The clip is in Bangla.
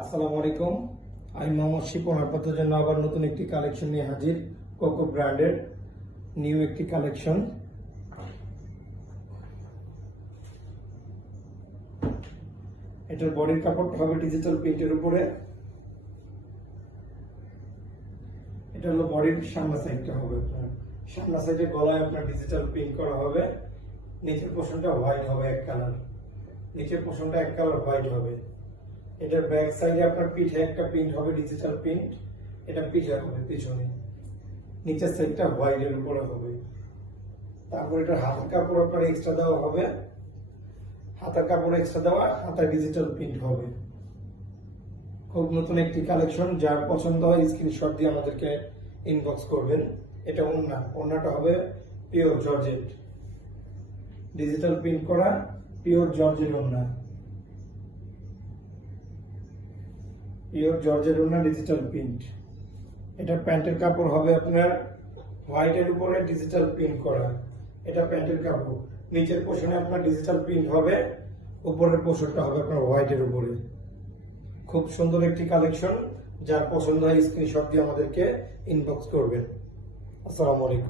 আসসালামু আলাইকুম। আমি মোহাম্মদ শিপন আপনাদের জন্য আবার নতুন একটি কালেকশন নিয়ে হাজির, কোকো ব্র্যান্ডের নিউ একটি কালেকশন। এটার বডির কাপড়টা হবে ডিজিটাল প্রিন্টের উপরে। এটা হলো বডির সামনা সাইডটা হবে সামনা সাইডে গলায় আপনার ডিজিটাল প্রিন্ট করা হবে। নিচের পোর্শনটা হোয়াইট হবে এক কালার নিচের পোর্শনটা এক কালার হোয়াইট হবে। এটার ব্যাক সাইডে আপনার পিঠে একটা প্রিন্ট হবে ডিজিটাল প্রিন্ট এটা পিঠে হবে, পিছনে। নিচের সাইডটা হোয়াইটের উপরে হবে। তারপর এটা হাতের কাপড় আপনার এক্সট্রা দেওয়া হবে। হাতের কাপড় এক্সট্রা দেওয়া হাতার ডিজিটাল প্রিন্ট হবে। খুব নতুন একটি কালেকশন যার পছন্দ হয় স্ক্রিনশট দিয়ে আমাদেরকে ইনবক্স করবেন। এটা ওন্না ওন্নাটা হবে পিওর জর্জেট ডিজিটাল প্রিন্ট করা পিওর জর্জেট ওন্না পিওর জর্জের ওন্না ডিজিটাল প্রিন্ট এটা প্যান্টের কাপড় হবে আপনার হোয়াইটের উপরে ডিজিটাল প্রিন্ট করা। এটা প্যান্টের কাপড়। নিচের পোর্শনে আপনার ডিজিটাল প্রিন্ট হবে, উপরের পোর্শনটা হবে আপনার হোয়াইটের উপরে। খুব সুন্দর একটি কালেকশন যার পছন্দ হয় স্ক্রিনশট দিয়ে আমাদেরকে ইনবক্স করবেন। আসসালামু আলাইকুম।